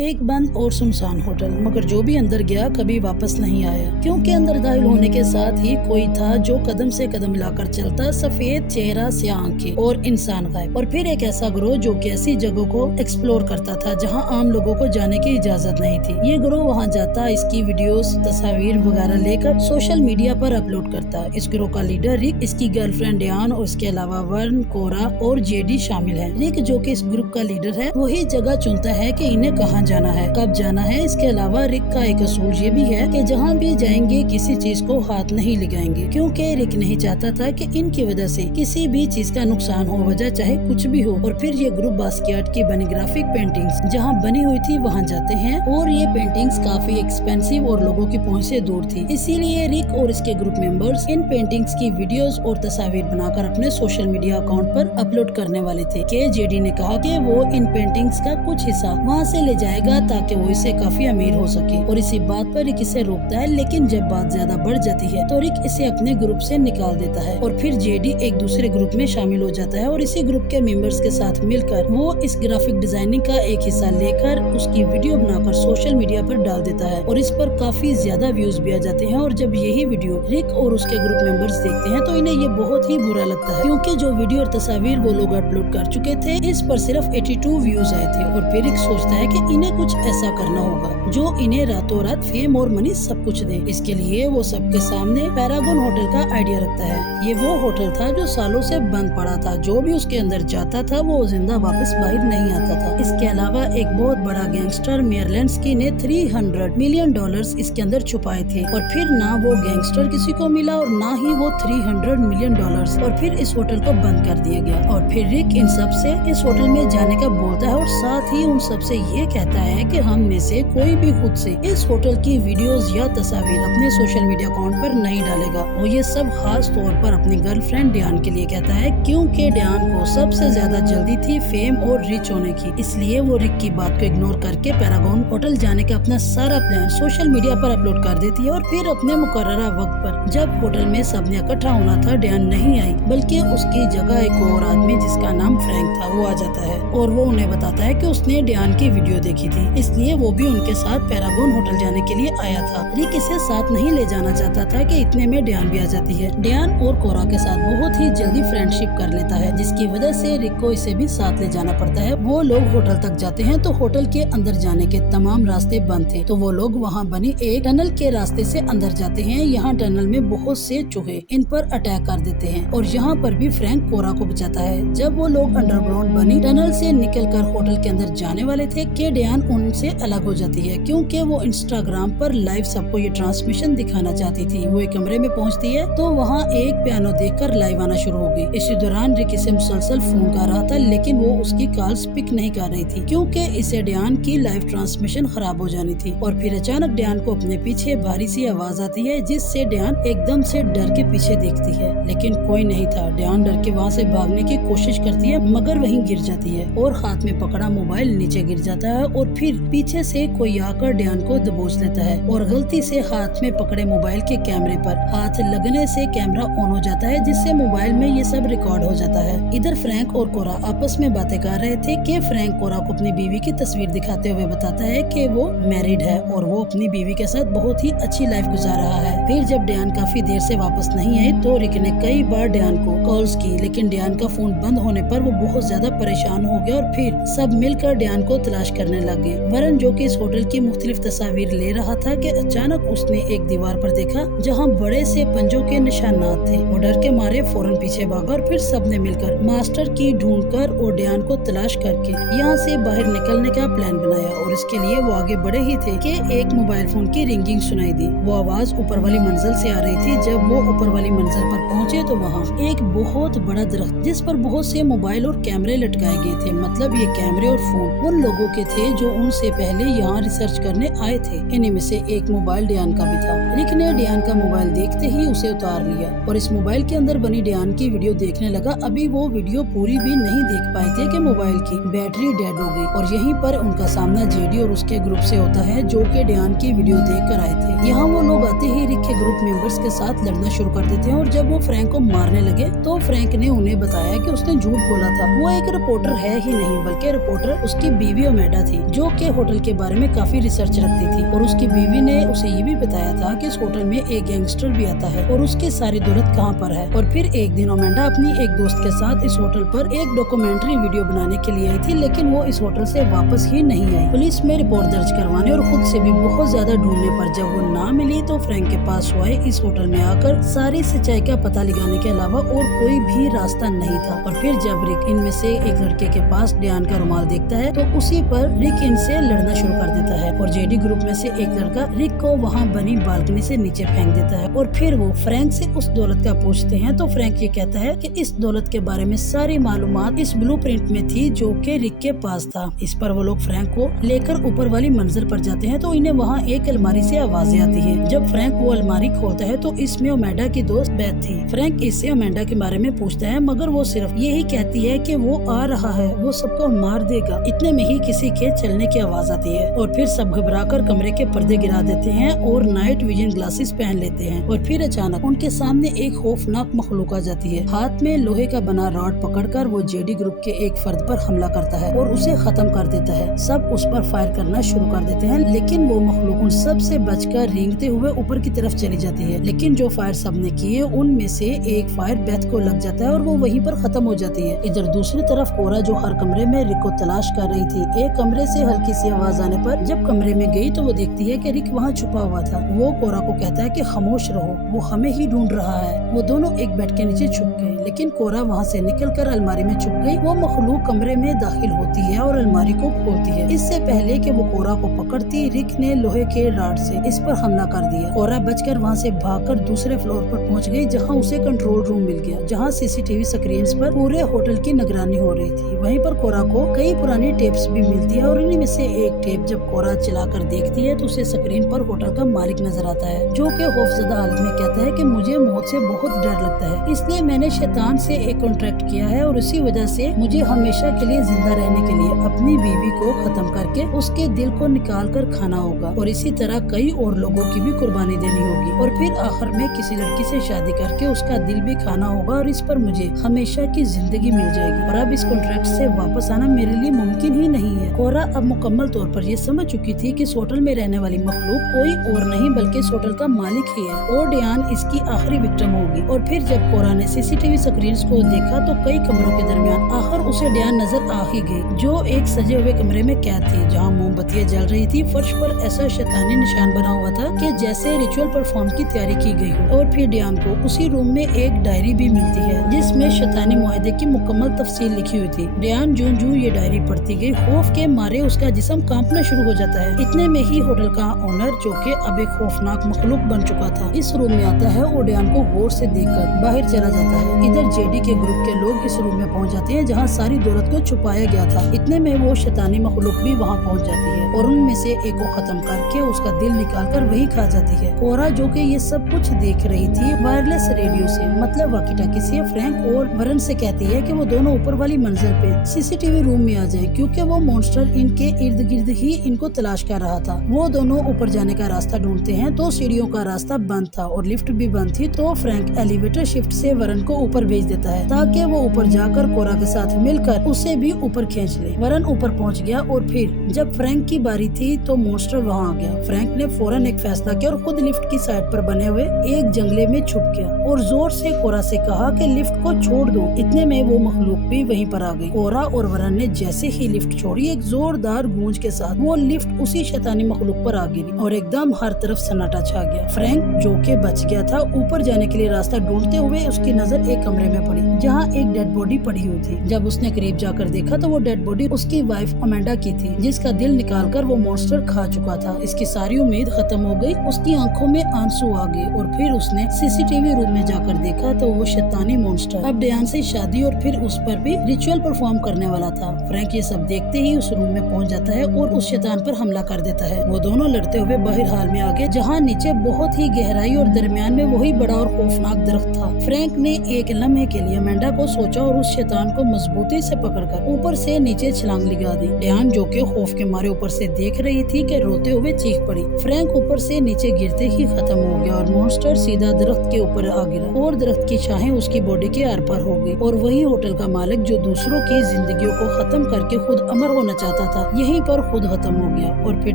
ایک بند اور سنسان ہوٹل، مگر جو بھی اندر گیا کبھی واپس نہیں آیا، کیونکہ اندر داخل ہونے کے ساتھ ہی کوئی تھا جو قدم سے قدم ملا کر چلتا، سفید چہرہ، سیاہ آنکھیں اور انسان غائب، اور پھر ایک ایسا گروہ جو کہ ایسی جگہوں کو ایکسپلور کرتا تھا جہاں عام لوگوں کو جانے کی اجازت نہیں تھی۔ یہ گروہ وہاں جاتا، اس کی ویڈیوز، تصاویر وغیرہ لے کر سوشل میڈیا پر اپلوڈ کرتا۔ اس گروہ کا لیڈر رک، اس کی گرل فرینڈ ڈیان اور اس کے علاوہ ورن، کورا اور جیڈی شامل ہیں۔ رک جو کہ اس گروپ کا لیڈر ہے، وہی جگہ چنتا ہے کہ انہیں کہاں جانا ہے، کب جانا ہے۔ اس کے علاوہ رک کا ایک اصول یہ بھی ہے کہ جہاں بھی جائیں گے کسی چیز کو ہاتھ نہیں لگائیں گے، کیونکہ رک نہیں چاہتا تھا کہ ان کی وجہ سے کسی بھی چیز کا نقصان ہو، وجہ چاہے کچھ بھی ہو۔ اور پھر یہ گروپ باسکیٹ کی بنی گرافک پینٹنگز جہاں بنی ہوئی تھی وہاں جاتے ہیں، اور یہ پینٹنگز کافی ایکسپینسو اور لوگوں کی پہنچ سے دور تھی، اسی لیے رک اور اس کے گروپ ممبرز ان پینٹنگز کی ویڈیوز اور تصاویر بنا کر اپنے سوشل میڈیا اکاؤنٹ پر اپلوڈ کرنے والے تھے کہ جیڈی نے کہا کہ وہ ان پینٹنگز کا کچھ حصہ وہاں سے لے جائے گا تاکہ وہ اسے کافی امیر ہو سکے، اور اسی بات پر رک اسے روکتا ہے، لیکن جب بات زیادہ بڑھ جاتی ہے تو رک اسے اپنے گروپ سے نکال دیتا ہے، اور پھر جیڈی ایک دوسرے گروپ میں شامل ہو جاتا ہے، اور اسی گروپ کے ممبرز کے ساتھ مل کر وہ اس گرافک ڈیزائننگ کا ایک حصہ لے کر اس کی ویڈیو بنا کر سوشل میڈیا پر ڈال دیتا ہے، اور اس پر کافی زیادہ ویوز بھی آ جاتے ہیں۔ اور جب یہی ویڈیو رک اور اس کے گروپ ممبرز دیکھتے ہیں تو انہیں یہ بہت ہی برا لگتا ہے، کیونکہ جو ویڈیو اور تصاویر وہ لوگ اپلوڈ کر چکے تھے اس پر صرف 82 ویوز آئے تھے، اور پھر رک سوچتا ہے کہ انہیں کچھ ایسا کرنا ہوگا جو انہیں راتوں رات فیم اور منی سب کچھ دے۔ اس کے لیے وہ سب کے سامنے پیراگون ہوٹل کا آئیڈیا رکھتا ہے۔ یہ وہ ہوٹل تھا جو سالوں سے بند پڑا تھا، جو بھی اس کے اندر جاتا تھا وہ زندہ واپس باہر نہیں آتا تھا۔ اس کے علاوہ ایک بہت بڑا گینگسٹر میرلینسکی نے $300 ملین اس کے اندر چھپائے تھے، اور پھر نہ وہ گینگسٹر کسی کو ملا اور نہ ہی وہ $300 ملین، اور پھر اس ہوٹل کو بند کر دیا گیا۔ اور پھر رک ان سب سے اس ہوٹل میں جانے کا بولتا ہے، اور ساتھ ہی ان سب سے یہ کہتا ہے کہ ہم میں سے کوئی بھی خود سے اس ہوٹل کی ویڈیوز یا تصاویر اپنے سوشل میڈیا اکاؤنٹ پر نہیں ڈالے گا۔ وہ یہ سب خاص طور پر اپنی گرل فرینڈ ڈیان کے لیے کہتا ہے، کیونکہ ڈیان کو سب سے زیادہ جلدی تھی فیم اور ریچ ہونے کی، اس لیے وہ رک کی بات کو اگنور کر کے پیراگون ہوٹل جانے کا اپنا سارا پلان سوشل میڈیا پر اپلوڈ کر دیتی ہے۔ اور پھر اپنے مقررہ وقت پر جب ہوٹل میں سب نے اکٹھا ہونا تھا، ڈیان نہیں آئی، بلکہ اس کی جگہ ایک اور آدمی جس کا نام فرینک تھا وہ آ جاتا ہے، اور وہ انہیں بتاتا ہے کہ اس نے ڈیان کی ویڈیو دیکھی تھی، اس لیے وہ بھی ان کے ساتھ پیراگون ہوٹل جانے کے لیے آیا تھا۔ رک اسے ساتھ نہیں لے جانا چاہتا تھا کہ اتنے میں ڈیان بھی آ جاتی ہے۔ ڈیان اور کورا کے ساتھ بہت ہی جلدی فرینڈ شپ کر لیتا ہے، جس کی وجہ سے رک کو اسے بھی ساتھ لے جانا پڑتا ہے۔ وہ لوگ ہوٹل تک جاتے ہیں تو ہوٹل کے اندر جانے کے تمام راستے بند تھے، تو وہ لوگ وہاں بنی ایک ٹنل کے راستے سے اندر جاتے ہیں۔ یہاں ٹنل میں بہت سے چوہے ان پر اٹیک کر دیتے ہیں، اور یہاں پر بھی فرینک کورا کو بچاتا ہے۔ جب وہ لوگ انڈر گراؤنڈ بنی ٹنل سے نکل کر ہوٹل کے اندر جانے والے تھے کہ ڈیان ان سے الگ ہو جاتی ہے، کیونکہ وہ انسٹاگرام پر لائیو سب کو یہ ٹرانسمیشن دکھانا چاہتی تھی۔ وہ ایک کمرے میں پہنچتی ہے تو وہاں ایک پیانو دیکھ کر لائیو آنا شروع ہو گئی۔ اسی دوران رک اسے مسلسل فون کر رہا تھا، لیکن وہ اس کی کالز پک نہیں کر رہی تھی، کیونکہ اسے ڈیان کی لائیو ٹرانسمیشن خراب ہو جانی تھی۔ اور پھر اچانک ڈیان کو اپنے پیچھے بھاری سی آواز آتی ہے، جس سے ڈیان ایک دم سے ڈر کے پیچھے دیکھتی ہے، لیکن کوئی نہیں تھا۔ ڈیان ڈر کے وہاں سے بھاگنے کی کوشش کرتی ہے، مگر وہیں گر جاتی ہے، اور ہاتھ میں پکڑا موبائل نیچے گر جاتا ہے، اور پھر پیچھے سے کوئی آ کر ڈیان کو دبوچ لیتا ہے، اور غلطی سے ہاتھ میں پکڑے موبائل کے کیمرے پر ہاتھ لگنے سے کیمرہ آن ہو جاتا ہے، جس سے موبائل میں یہ سب ریکارڈ ہو جاتا ہے۔ ادھر فرینک اور کورا آپس میں باتیں کر رہے تھے کہ فرینک کورا کو اپنی بیوی کی تصویر دکھاتے ہوئے بتاتا ہے کہ وہ میرڈ ہے اور وہ اپنی بیوی کے ساتھ بہت ہی اچھی لائف گزار رہا ہے۔ پھر جب ڈیان کافی دیر سے واپس نہیں آئی تو رک نے کئی بار ڈیان کو کالز کی، لیکن ڈیان کا فون بند ہونے پر وہ بہت زیادہ پریشان ہو گیا، اور پھر سب مل کر ڈیان کو تلاش کرنے لگ گئے۔ ورن جو کہ اس ہوٹل کی مختلف تصاویر لے رہا تھا کہ اچانک اس نے ایک دیوار پر دیکھا جہاں بڑے سے پنجوں کے نشانات تھے۔ وہ ڈر کے مارے فوراً پیچھے بھاگا، اور پھر سب نے مل کر ماسٹر کی ڈھونڈ کر اور ڈیان کو تلاش کر کے یہاں سے باہر نکلنے کا پلان بنایا۔ اور اس کے لیے وہ آگے بڑھے ہی تھے کہ ایک موبائل فون کی رنگنگ سنائی دی۔ وہ آواز اوپر والی منزل سے آ رہی تھی۔ جب وہ اوپر والی منزل پر پہنچے تو وہاں ایک بہت بڑا درخت جس پر بہت سے موبائل اور کیمرے لٹکائے گئے تھے، مطلب یہ کیمرے اور فون ان لوگوں کے تھے جو ان سے پہلے یہاں ریسرچ کرنے آئے تھے۔ انہیں میں سے ایک موبائل ڈیان کا بھی تھا۔ رک نے ڈیان کا موبائل دیکھتے ہی اسے اتار لیا، اور اس موبائل کے اندر بنی ڈیان کی वीडियो देखने लगा। अभी वो वीडियो पूरी भी नहीं देख पाए थे कि मोबाइल की बैटरी डेड हो गई और यहीं पर उनका सामना जेडी और उसके ग्रुप से होता है जो कि डियान की वीडियो देख कर आए थे। यहाँ वो लोग आते ही रिक के ग्रुप मेंबर्स के साथ लड़ना शुरू कर देते हैं और जब वो फ्रैंक को मारने लगे तो फ्रैंक ने उन्हें बताया कि उसने झूठ बोला था। वो एक रिपोर्टर है ही नहीं बल्कि रिपोर्टर उसकी बीवी ओमेडा थी जो कि होटल के बारे में काफी रिसर्च रखती थी और उसकी बीवी ने उसे ये भी बताया था कि इस होटल में एक गैंगस्टर भी आता है और उसकी सारी दौलत कहाँ पर है। और फिर एक दिन ओमेडा अपनी एक दोस्त के साथ इस होटल पर एक डॉक्यूमेंट्री वीडियो बनाने के लिए आई थी, लेकिन वो इस होटल से वापस ही नहीं आई। पुलिस में रिपोर्ट दर्ज करवाने और खुद से भी बहुत ज्यादा ढूंढने पर जब वो ना मिली तो फ्रैंक के पास हुए इस होटल में आकर सारी सच्चाई का पता लगाने के अलावा और कोई भी रास्ता नहीं था। और फिर जब रिक इनमें से एक लड़के के पास डियान का रुमाल देखता है तो उसी पर रिक इनसे लड़ना शुरू कर देता है और जेडी ग्रुप में से एक लड़का रिक को वहाँ बनी बालकनी से नीचे फेंक देता है। और फिर वो फ्रैंक से उस दौलत का पूछते हैं तो फ्रैंक ये कहता है कि इस दौलत के बारे में सारी मालूमात इस ब्लूप्रिंट में थी जो कि रिक के पास था। इस पर वो लोग फ्रैंक को लेकर ऊपर वाली मंजिल पर जाते हैं तो इन्हें वहाँ एक अलमारी से आवाजें आती है। जब फ्रैंक वो अलमारी खोलता है तो इसमें ओमेडा की दोस्त बेथ थी। फ्रैंक इससे ओमेडा के बारे में पूछता है मगर वो सिर्फ यही कहती है कि वो आ रहा है, वो सबको मार देगा। इतने में ही किसी के चलने की आवाज आती है और फिर सब घबराकर कमरे के पर्दे गिरा देते हैं और नाइट विजन ग्लासेस पहन लेते हैं। और फिर अचानक उनके सामने एक खौफनाक मखलूक आ जाती है। हाथ में लोहे का बना रॉड पकड़कर वो जेडी ग्रुप के एक फर्द पर हमला करता है और उसे खत्म कर देता है। सब उस पर फायर करना शुरू कर देते हैं लेकिन वो मखलूक उन सब से बचकर रेंगते हुए ऊपर की तरफ चली जाती है। लेकिन जो फायर सबने किए उनमें से एक फायर बेथ को लग जाता है और वो वहीं पर खत्म हो जाती है। इधर दूसरी तरफ कोरा जो हर कमरे में रिक को तलाश कर रही थी, एक कमरे से हल्की सी आवाज आने पर जब कमरे में गई तो वो देखती है कि रिक वहाँ छुपा हुआ था। वो कोरा को कहता है कि खामोश रहो, वो हमें ही ढूंढ रहा है। वो दोनों एक बेड के नीचे छुप गए लेकिन कोरा वहाँ से निकलकर अलमारी में छुप गई। वो मखलूक कमरे में दाखिल होती है और अलमारी को खोलती है। इससे पहले कि वो कोरा को पकड़ती रिक ने लोहे के रॉड से इस पर हमला कर दिया। कोरा बचकर वहाँ से भागकर दूसरे फ्लोर पर पहुँच गई जहाँ उसे कंट्रोल रूम मिल गया जहाँ सीसीटीवी स्क्रीन पर पूरे होटल की निगरानी हो रही थी। वहीं पर कोरा को कई पुरानी टेप्स भी मिलती है और इन्हीं में से एक टेप जब कोरा चलाकर देखती है तो उसे स्क्रीन पर होटल का मालिक नजर आता है जो कि खौफजदा हालत में कहता है कि मुझे मौत से बहुत डर लगता है, इसलिए मैंने शैतान से एक कॉन्ट्रैक्ट किया है और इसी वजह से मुझे हमेशा के लिए जिंदा रहने के लिए अपनी बीवी को खत्म करके उसके दिल को निकाल कर खाना होगा और इसी तरह कई और लोगों की भी कुर्बानी देनी होगी और फिर आखिर में किसी लड़की से शादी करके उसका दिल भी खाना होगा और इस पर मुझे हमेशा की जिंदगी मिल जाएगी और अब इस कॉन्ट्रैक्ट से वापस आना मेरे लिए मुमकिन ही नहीं है। कोरा अब मुकम्मल तौर पर ये समझ चुकी थी कि इस होटल में रहने वाली मखलूक कोई और नहीं बल्कि इस होटल का मालिक ही है और डियान इसकी आखिरी विक्टिम होगी। और फिर जब कोरा ने सीसीटीवी स्क्रीन को देखा तो कई कमरों के दरमियान आखिर उसे डियान नजर आ ही गई जो एक सजे हुए कमरे में कैद थी जहाँ मोमबत्तियां जल रही थी। फर्श पर ऐसा शैतानी निशान बना हुआ था कि जैसे रिचुअल परफॉर्म की तैयारी की गई हो। और फिर डियान को उसी रूम में एक डायरी भी मिलती है जिसमें शैतानी मुआहदे की मुकम्मल तफसील लिखी हुई थी। डियान जूं ये डायरी पढ़ती गई खौफ के मारे उसका जिस्म कांपना शुरू हो जाता है। इतने में ही होटल का ओनर जो कि अब एक खौफनाक मखलूक बन चुका था इस रूम में आता है और डियान को गौर से देखकर बाहर चला जाता है। इधर जेडी के ग्रुप के लोग इस रूम में पहुंच जाते हैं जहां सारी दौलत को छुपाया गया था। इतने में वो शैतानी मखलूक भी वहां पहुंच जाती है और उनमें से एक को खत्म करके उसका दिल निकालकर वही खा जाती है। कोरा जो कि ये सब कुछ देख रही थी वायरलेस रेडियो से मतलब वॉकी-टॉकी से फ्रैंक और वरन से कहती है कि वो दोनों ऊपर वाली मंजिल पे सीसीटीवी रूम में आ जाएं क्योंकि वो मॉन्स्टर इनके इर्द गिर्द ही इनको तलाश कर रहा था। वो दोनों ऊपर जाने का रास्ता ढूंढते हैं तो सीढ़ियों का रास्ता बंद था और लिफ्ट भी बंद थी तो फ्रैंक एलिवेटर शिफ्ट से वरन को ऊपर भेज देता है ताकि वो ऊपर जाकर कोरा के साथ मिलकर उसे भी ऊपर खींच ले। वरन ऊपर पहुंच गया और फिर जब फ्रैंक की बारी थी तो मॉन्स्टर वहां आ गया। फ्रैंक ने फौरन एक फैसला किया और खुद लिफ्ट की साइड पर बने हुए एक जंगले में छुप गया और जोर से कोरा से कहा कि लिफ्ट को छोड़ दो। इतने में वो मखलूक भी वहीं पर आ गई। कोरा और वरन ने जैसे ही लिफ्ट छोड़ी एक जोरदार गूंज के साथ वो लिफ्ट उसी शैतानी मखलूक पर आ गिरी और एकदम हर तरफ सन्नाटा छा गया। फ्रैंक जो के बच गया था ऊपर जाने के लिए रास्ता ढूंढते हुए उसकी नजर एक कमरे में पड़ी जहाँ एक डेड बॉडी पड़ी हुई थी। जब उसने करीब जाकर देखा तो वो डेड बॉडी उसकी वाइफ ओमेडा की थी जिसका दिल निकालकर वो मॉन्स्टर खा चुका था। इसकी सारी उम्मीद खत्म हो गई, उसकी आंखों में आंसू आ गए और फिर उसने सीसीटीवी रूम में जाकर देखा तो वो शैतानी मॉन्स्टर अब डियान से शादी और फिर उस पर भी रिचुअल परफॉर्म करने वाला था। फ्रैंक ये सब देखते ही उस रूम में पहुंच जाता है और उस शैतान पर हमला कर देता है। वो दोनों लड़ते हुए बाहर हाल में आ गए जहाँ नीचे बहुत ही गहराई और दरमियान में वही बड़ा और खौफनाक दरख्त था। फ्रैंक ने एक लम्हे के लिए अमेंडा को सोचा और उस शैतान को मजबूती से पकड़कर ऊपर से नीचे छलांग लगा दी। डयान जो कि खौफ के मारे ऊपर से देख रही थी कि रोते हुए चीख पड़ी। फ्रैंक ऊपर से नीचे गिरते ही खत्म हो गया और मॉन्स्टर सीधा दरख्त के ऊपर आ गिरा और दरख्त की छाहें उसकी बॉडी के आर पार हो गई। और वही होटल का मालिक जो दूसरों की जिंदगियों को खत्म करके खुद अमर होना चाहता था, यहीं पर खुद खत्म हो गया। और फिर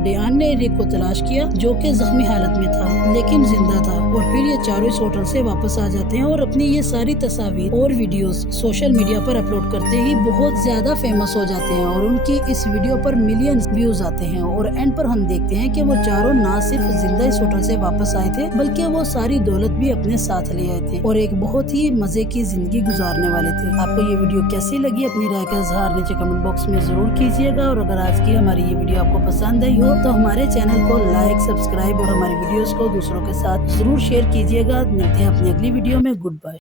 डयान ने रिक को तलाश किया जो कि जख्मी हालत में था लेकिन जिंदा था। और फिर ये चारों इस होटल से वापस आ जाते हैं और अपनी ये सारी तस्वीर और वीडियोस सोशल मीडिया पर अपलोड करते ही बहुत ज्यादा फेमस हो जाते हैं और उनकी इस वीडियो पर मिलियंस व्यूज आते हैं। और एंड पर हम देखते हैं कि वो चारों ना सिर्फ जिंदा इस होटल से वापस आए थे बल्कि वो सारी दौलत भी अपने साथ ले आए थे और एक बहुत ही मजे की जिंदगी गुजारने वाले थे। आपको ये वीडियो कैसी लगी अपनी राय का इजहार नीचे कमेंट बॉक्स में जरूर कीजिएगा। और अगर आज की हमारी ये वीडियो आपको पसंद आई हो तो हमारे चैनल को लाइक, सब्सक्राइब और हमारी वीडियोस को दूसरों के साथ जरूर शेयर कीजिएगा। मिलते हैं अपनी अगली वीडियो में। Good bye.